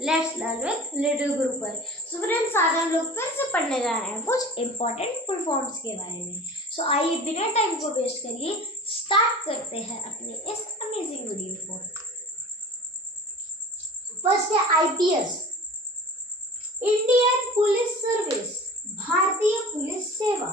Let's learn with little grouper. So friends, आज हम लोग फिर से पढ़ने जा रहे हैं कुछ इंपॉर्टेंट फुल फॉर्म्स के बारे में। सो आइए बिना टाइम को वेस्ट करिए स्टार्ट करते हैं अपने इस अमेजिंग वीडियो को। फर्स्ट है आईपीएस, इंडियन पुलिस सर्विस, भारतीय पुलिस सेवा।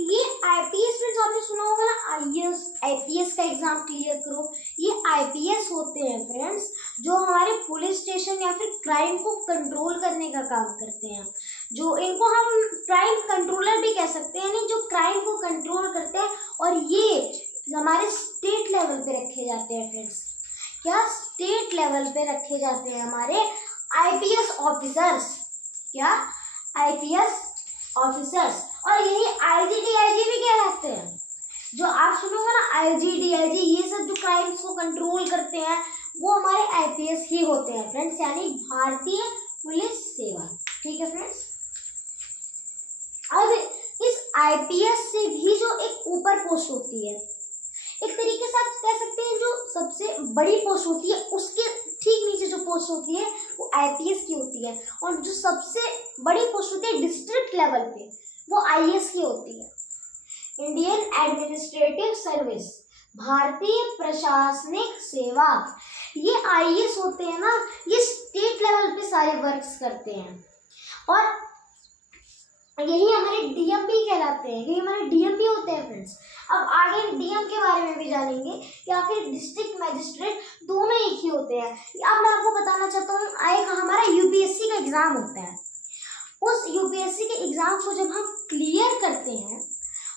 ये आईपीएस में आपने सुना होगा ना, आईएएस आईपीएस का एग्जाम क्लियर करो। ये आईपीएस होते हैं फ्रेंड्स जो हमारे पुलिस स्टेशन या फिर क्राइम को कंट्रोल करने का काम करते हैं। जो इनको हम क्राइम कंट्रोलर भी कह सकते हैं, यानी जो क्राइम को कंट्रोल करते हैं। और ये हमारे स्टेट लेवल पे रखे जाते हैं फ्रेंड्स। क्या स्टेट लेवल पे रखे जाते हैं हमारे आईपीएस ऑफिसर्स। क्या आईपीएस ऑफिसर्स। और यही आईजी डीआईजी भी कहलाते हैं। जो आप सुनोगे ना आईजी डीआईजी, ये सब जो क्राइम्स को कंट्रोल करते हैं वो हमारे आईपीएस ही होते हैं फ्रेंड्स, यानी भारतीय पुलिस सेवा। ठीक है फ्रेंड्स। अब इस आईपीएस से भी जो एक ऊपर पोस्ट होती है, एक तरीके से आप कह सकते हैं जो सबसे बड़ी पोस्ट होती है उसके ठीक नीचे जो पोस्ट होती है वो आईपीएस की होती है। और जो सबसे बड़ी पोस्ट होती है डिस्ट्रिक्ट लेवल पे वो आईएएस की होती है। इंडियन एडमिनिस्ट्रेटिव सर्विस, भारतीय प्रशासनिक सेवा। ये आईएएस होते हैं ना, ये स्टेट लेवल पे सारे वर्क्स करते हैं। और यही हमारे डीएम कहलाते हैं, यही हमारे डीएम होते हैं फ्रेंड्स। अब आगे डीएम के बारे में भी जानेंगे कि आखिर डिस्ट्रिक्ट मैजिस्ट्रेट दोनों एक ही होते हैं। अब मैं आपको बताना चाहता हूँ, आएगा हमारा यूपीएससी का एग्जाम होता है। उस यूपीएससी के एग्जाम को जब हम क्लियर करते हैं,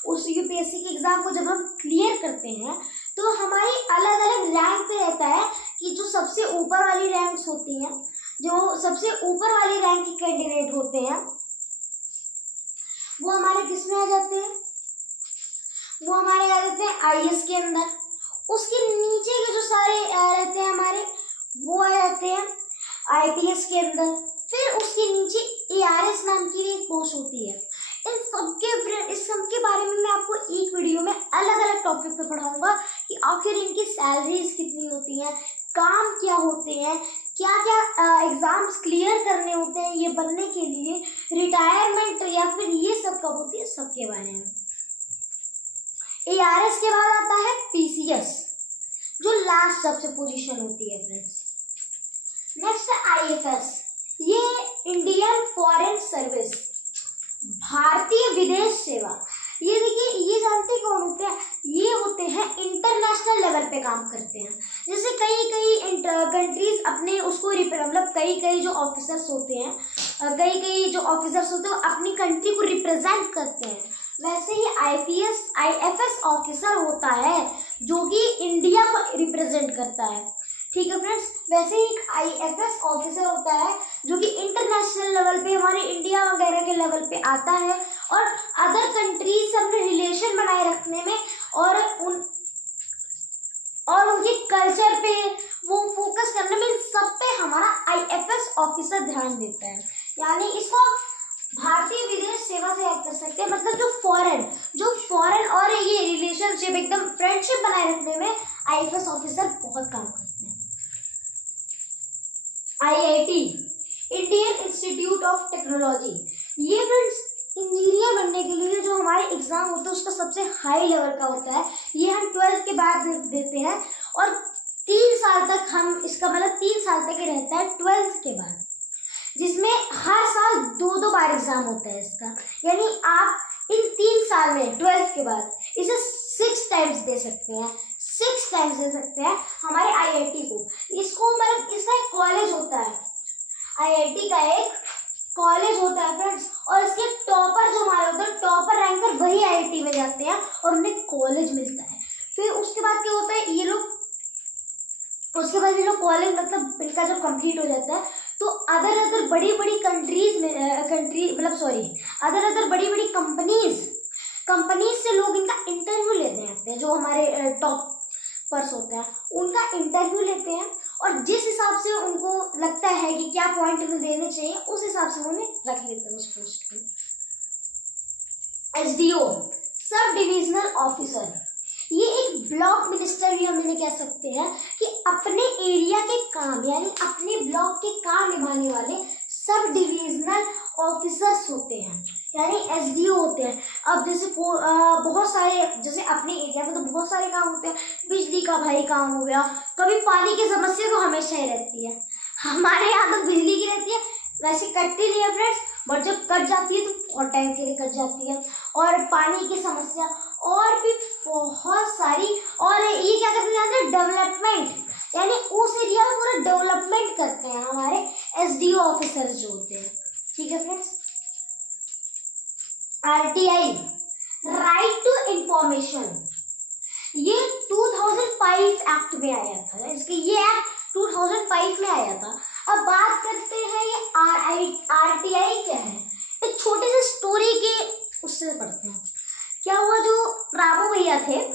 उस यूपीएससी के एग्जाम को जब हम क्लियर करते हैं तो हमारी अलग अलग रैंक पे रहता है कि जो सबसे ऊपर वाली रैंक्स होती हैं, जो सबसे ऊपर वाली रैंक के कैंडिडेट होते हैं वो हमारे किस में आ जाते हैं, वो हमारे आ जाते हैं आईएएस के अंदर। उसके नीचे के जो सारे रहते हैं हमारे वो आ जाते हैं आईपीएस के अंदर। फिर उसके नीचे एआरएस नाम की भी एक पोस्ट होती है। इस सब के बारे में मैं आपको एक वीडियो में अलग अलग टॉपिक पे पढ़ाऊंगा कि आखिर इनकी सैलरीज कितनी होती हैं, काम क्या होते हैं, क्या क्या एग्जाम्स क्लियर करने होते हैं ये बनने के लिए, रिटायरमेंट या फिर ये सब कब होती है, सबके बारे में। एआरएस के बाद आता है पीसीएस जो लास्ट सबसे पोजीशन होती है फ्रेंड्स। नेक्स्ट है आईएफएस, ये इंडियन फॉरेन सर्विस, भारतीय विदेश सेवा। ये देखिए, ये जानते कौन होते हैं, ये होते हैं इंटरनेशनल लेवल पे काम करते हैं। जैसे कई कंट्रीज अपने उसको मतलब कई जो ऑफिसर्स होते हैं, कई जो ऑफिसर्स होते हैं वो अपनी कंट्री को रिप्रेजेंट करते हैं। वैसे ही आईएफएस ऑफिसर होता है जो कि इंडिया को रिप्रेजेंट करता है। ठीक है फ्रेंड्स। वैसे ही एक आईएफएस ऑफिसर होता है जो कि इंटरनेशनल लेवल पे हमारे इंडिया वगैरह के लेवल पे आता है और अदर कंट्रीज से अपने रिलेशन बनाए रखने में और उनके कल्चर पे वो फोकस करने में, इन सब पे हमारा आईएफएस ऑफिसर ध्यान देता है। यानी इसको भारतीय विदेश सेवा से याद कर सकते हैं। मतलब जो फॉरेन और ये रिलेशनशिप एकदम फ्रेंडशिप बनाए रखने में आईएफएस ऑफिसर बहुत काम करते हैं। IIT, Indian institute of technology. ये फ्रेंड्स इंजीनियर बनने के लिए जो हमारे एग्जाम होता है उसका सबसे हाई लेवल का होता है। ये हम 12th के बाद देते हैं और 3 साल तक हम इसका मतलब 3 साल तक ही रहता है 12th के बाद, जिसमें हर साल 2 बार एग्जाम होता है इसका। यानी आप इन 3 साल में 12th के बाद इसे 6 टाइम्स दे सकते हैं, 6 टाइम्स दे सकते हैं हमारे आईआईटी को। इसको मतलब इसका एक कॉलेज होता है, आईआईटी का एक कॉलेज होता है फ्रेंड्स। और इसके टॉपर जो हमारे होते हैं, टॉपर रैंकर वही आईआईटी में जाते हैं और उन्हें कॉलेज मिलता है। फिर उसके बाद क्या होता है, ये लोग कॉलेज मतलब इनका जब कंप्लीट हो जाता है तो अदर बड़ी कंट्रीज में अदर बड़ी कंपनीज से लोग इनका इंटरव्यू लेते आते हैं। जो हमारे टॉप पर्स होते हैं उनका इंटरव्यू लेते हैं और जिस हिसाब से उनको लगता है कि क्या पॉइंट उन्हें देने चाहिए उस हिसाब से उन्हें रख लेते हैं उस पोस्ट पे। SDO, sub divisional officer. ये एक ब्लॉक मिनिस्टर भी हम इन्हें कह सकते हैं कि अपने एरिया के काम यानी अपने ब्लॉक के काम निभाने वाले सब डिविजनल ऑफिसर्स होते हैं यानी एसडीओ होते हैं। अब जैसे बहुत सारे जैसे अपने एरिया में तो बहुत सारे काम होते हैं, बिजली का भाई काम हो गया, कभी पानी की समस्या तो हमेशा ही रहती है, हमारे यहाँ तो बिजली की रहती है, वैसे कटती नहीं है फ्रेंड्स, बट जब कट जाती है तो बहुत टाइम के लिए कट जाती है। और पानी की समस्या और भी बहुत सारी, और ये क्या करते हैं डेवलपमेंट यानी उस एरिया में पूरा डेवलपमेंट करते हैं हमारे एसडीओ ऑफिसर्स जो होते हैं। ठीक है friends. RTI right to information, ये 2005 एक्ट में आया था, इसके ये एक्ट 2005 में आया था। अब बात करते हैं ये आरटीआई क्या है, एक छोटी सी स्टोरी के उससे पढ़ते हैं। क्या हुआ, जो रामू भैया थे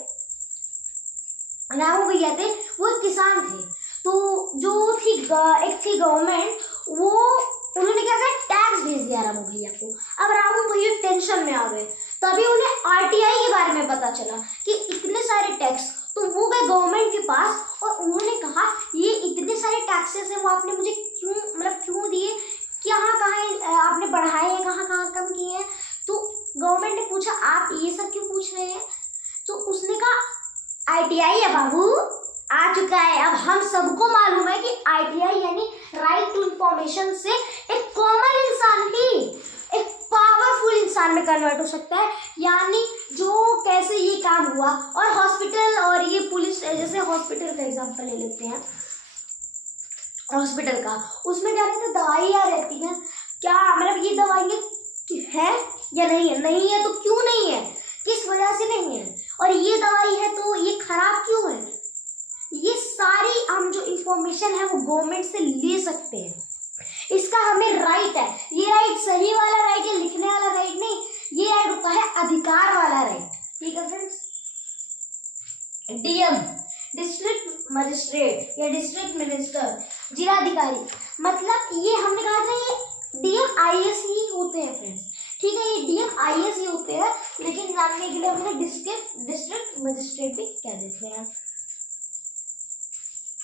वो एक किसान थे, तो जो एक थी गवर्नमेंट, वो उन्होंने क्या किया, टैक्स भेज दिया रामू भैया को। अब रामू भैया टेंशन में आ गए, तभी उन्हें आरटीआई के बारे में पता चला कि इतने सारे टैक्स, तो वो गए गवर्नमेंट के पास और उन्होंने कहा ये इतने सारे टैक्सेस हैं, वो आपने मुझे क्यों दिए, कहाँ आपने बढ़ाए हैं, कहाँ कम किए हैं। तो गवर्नमेंट ने पूछा आप ये सब क्यों पूछ रहे हैं, तो उसने कहा आरटीआई है बाबू, आ चुका है। अब हम सबको मालूम है कि आरटीआई यानी राइट टू इंफॉर्मेशन से एक कॉमन इंसान भी एक पावरफुल इंसान में कन्वर्ट हो सकता है, यानी जो कैसे ये काम हुआ। और हॉस्पिटल और ये पुलिस, जैसे हॉस्पिटल का एग्जांपल ले लेते हैं, हॉस्पिटल का, उसमें क्या रहता है, दवाइयाँ रहती हैं, क्या ये दवाइयाँ है या नहीं है तो क्यों नहीं है, किस वजह से नहीं है, और ये दवाई है तो ये खराब क्यों है, ये सारी हम जो इंफॉर्मेशन है वो गवर्नमेंट से ले सकते हैं। इसका हमें राइट है, ये राइट सही वाला राइट है, लिखने वाला राइट नहीं, ये राइट होता है अधिकार वाला राइट। ठीक है फ्रेंड्स। डीएम डिस्ट्रिक्ट मजिस्ट्रेट या डिस्ट्रिक्ट मिनिस्टर, जिलाधिकारी, मतलब ये हमने कहा था ये डीएम आईएएस ही होते हैं फ्रेंड्स। ठीक है, ये डीएम आईएएस ही होते हैं, लेकिन जानने के लिए हम डिस्ट्रिक्ट मजिस्ट्रेट भी कह देते हैं।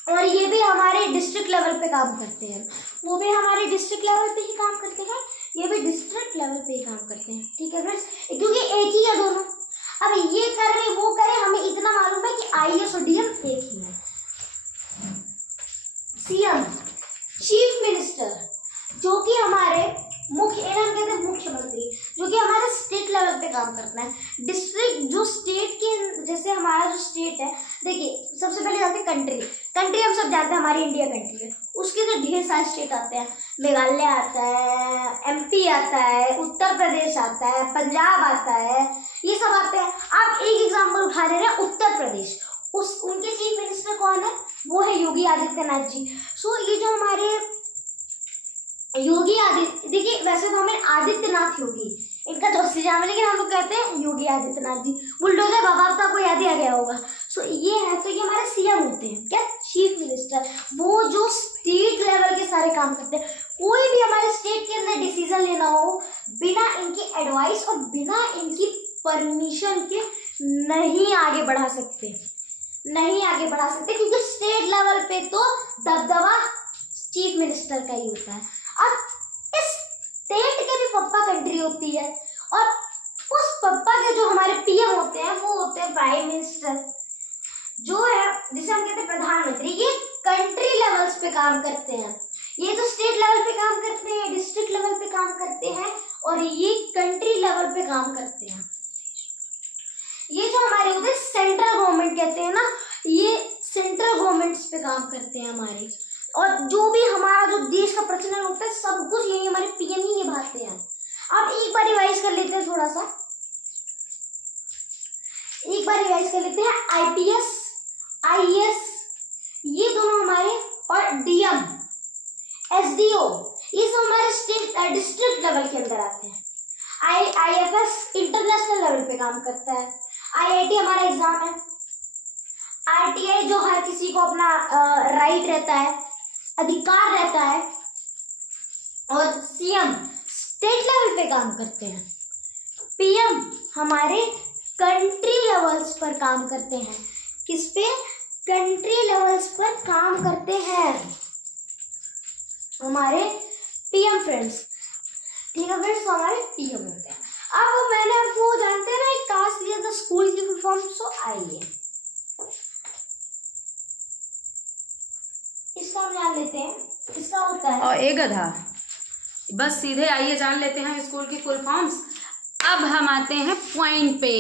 और ये भी हमारे डिस्ट्रिक्ट लेवल पे काम करते हैं, वो भी हमारे डिस्ट्रिक्ट लेवल पे ही काम करते हैं, ये भी डिस्ट्रिक्ट लेवल पे ही काम करते हैं। ठीक है फ्रेंड्स, क्योंकि एक ही है दोनों। अब ये करे वो करे, हमें इतना मालूम है कि आईएएस और डीएम एक ही है। सीएम चीफ मिनिस्टर, जो कि हमारे हम कहते हैं मुख्यमंत्री, जो कि हमारे स्टेट लेवल पे काम करता है। डिस्ट्रिक्ट जो स्टेट के, जैसे हमारा जो स्टेट है, देखिए सबसे पहले जानते हैं कंट्री हम सब जानते हैं, हमारी इंडिया कंट्री है, उसके तो ढेर सारे स्टेट आते हैं, मेघालय आता है, एमपी आता है, उत्तर प्रदेश आता है, पंजाब आता है, ये सब आते हैं। आप एक एग्जाम्पल उठा ले रहे हैं उत्तर प्रदेश, उनके चीफ मिनिस्टर कौन है, वो है योगी आदित्यनाथ जी। सो ये जो हमारे योगी आदित्य, देखिए वैसे तो हमें आदित्यनाथ योगी इनका तो असली नाम है, लेकिन हम लोग कहते हैं योगी आदित्यनाथ जी। बुलडोजर बाबा तो आपको याद ही आ गया होगा। सो ये है, तो ये हमारे सीएम होते हैं, क्या, चीफ मिनिस्टर, वो जो स्टेट लेवल के सारे काम करते हैं। कोई भी हमारे स्टेट के अंदर डिसीजन लेना हो, बिना इनकी एडवाइस और बिना इनकी परमिशन के नहीं आगे बढ़ा सकते, क्योंकि स्टेट लेवल पे तो दबदबा चीफ मिनिस्टर का ही होता है। अब इस स्टेट के भी पप्पा कंट्री होती है, और उस पप्पा के जो हमारे पीएम होते हैं वो होते हैं प्राइम मिनिस्टर, जो है जिसे हम कहते हैं प्रधानमंत्री। ये कंट्री लेवल्स पे काम करते हैं, ये तो स्टेट लेवल पे काम करते हैं, डिस्ट्रिक्ट लेवल पे काम करते हैं, और ये कंट्री लेवल पे काम करते हैं। ये जो हमारे होते हैं सेंट्रल गवर्नमेंट कहते हैं ना, ये सेंट्रल गवर्नमेंट्स पे काम करते हैं हमारे, और जो भी हमारा जो देश का प्रचलन होता है सब कुछ यही हमारे पीएम ही निभाते हैं। अब एक बार रिवाइज कर लेते हैं, थोड़ा सा एक बार रिवाइज कर लेते हैं। आईपीएस, आईएएस, ये दोनों हमारे, और डीएम, एसडीओ, ये सब हमारे स्टेट डिस्ट्रिक्ट लेवल के अंदर आते हैं। आईएफएस इंटरनेशनल लेवल पे काम करता है। आईआईटी हमारा एग्जाम है। आरटीआई जो हर किसी को अपना राइट रहता है, अधिकार रहता है, और सीएम स्टेट लेवल पे काम करते हैं। पीएम हमारे कंट्री लेवल्स पर काम करते हैं। किस पे? कंट्री लेवल्स पर काम करते हैं हमारे पीएम फ्रेंड्स। ठीक है फ्रेंड्स, हमारे पीएम होते हैं। अब मैंने आपको जानते हैं ना एक टास्क दिया था स्कूल की फुल फॉर्म, सो आइए इसका हम जान लेते हैं। इसका होता है और एक गधा, बस सीधे आइए जान लेते हैं स्कूल की फुल फॉर्म्स। अब हम आते हैं पॉइंट पे।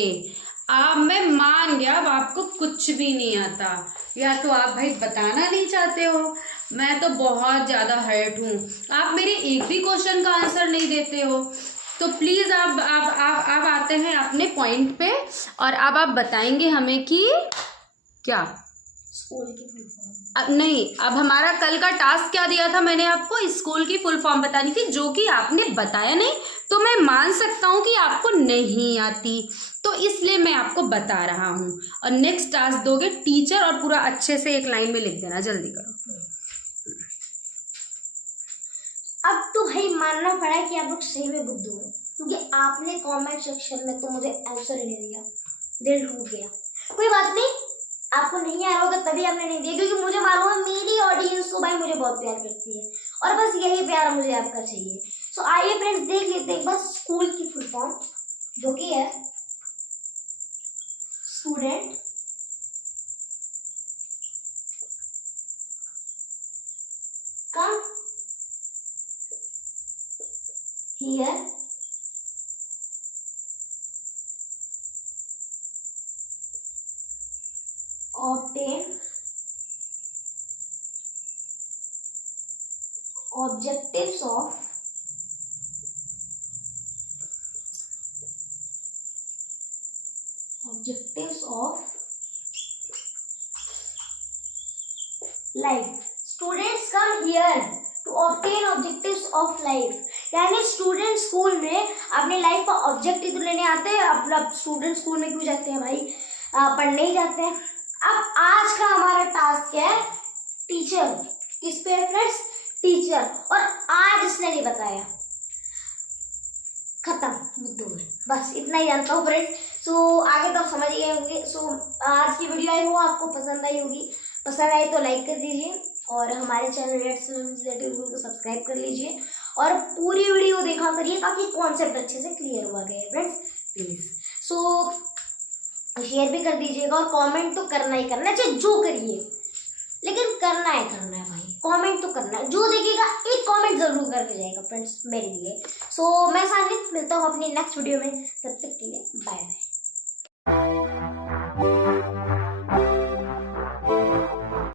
अब मैं मान गया अब आपको कुछ भी नहीं आता, या तो आप भाई बताना नहीं चाहते हो, मैं तो बहुत ज़्यादा हर्ट हूँ, आप मेरे एक भी क्वेश्चन का आंसर नहीं देते हो। तो प्लीज़ आप आते हैं अपने पॉइंट पे और अब आप बताएंगे हमें कि क्या स्कूल की फुल फॉर्म। अब नहीं, अब हमारा कल का टास्क क्या दिया था मैंने आपको, स्कूल की फुल फॉर्म बतानी थी, जो कि आपने बताया नहीं। तो मैं मान सकता हूँ कि आपको नहीं आती, तो इसलिए मैं आपको बता रहा हूँ। और नेक्स्ट टास्क दोगे टीचर, और पूरा अच्छे से एक लाइन में लिख देना, जल्दी करो। अब तो भाई मानना पड़ा कि आप लोग सही में बुद्धू हो, क्योंकि आपने कमेंट सेक्शन में तो मुझे आंसर ही नहीं दिया, दिल टूट गया। कोई बात नहीं, आपको नहीं आया होगा तभी आपने नहीं दिया, क्योंकि मुझे मालूम है मेरी ऑडियंस तो भाई मुझे बहुत प्यार करती है, और बस यही प्यार मुझे आपका चाहिए। सो आइए फ्रेंड्स देख लेते हैं एक बार स्कूल की फुल फॉर्म, जो कि है student come here obtain objectives of life. Students come here to obtain objectives of life. यानी स्टूडेंट स्कूल में अपने लाइफ का ऑब्जेक्टिव तो लेने आते हैं। अब स्टूडेंट स्कूल में क्यों जाते हैं भाई? पढ़ने ही जाते हैं। अब आज का हमारा टास्क है टीचर। किस पे है फ्रेंड्स? टीचर। और आज इसने नहीं बताया, खत्म, बुद्धू है। बस इतना ही जानता हूँ फ्रेंड्स। सो आगे तो आप समझ गए होंगे। सो आज की वीडियो आई हो आपको पसंद आई होगी, पसंद आई तो लाइक कर दीजिए और हमारे चैनल रिलेटेड को सब्सक्राइब कर लीजिए और पूरी वीडियो देखा करिए ताकि कॉन्सेप्ट अच्छे से क्लियर हुआ गया फ्रेंड्स, प्लीज़। सो शेयर भी कर दीजिएगा और कमेंट तो करना ही करना है, चाहे जो करिए, लेकिन करना है भाई, कमेंट तो करना है। जो देखेगा एक कमेंट जरूर करके जाएगा फ्रेंड्स मेरे लिए। सो मैं सानिया मिलता हूँ अपनी नेक्स्ट वीडियो में, तब तक के लिए।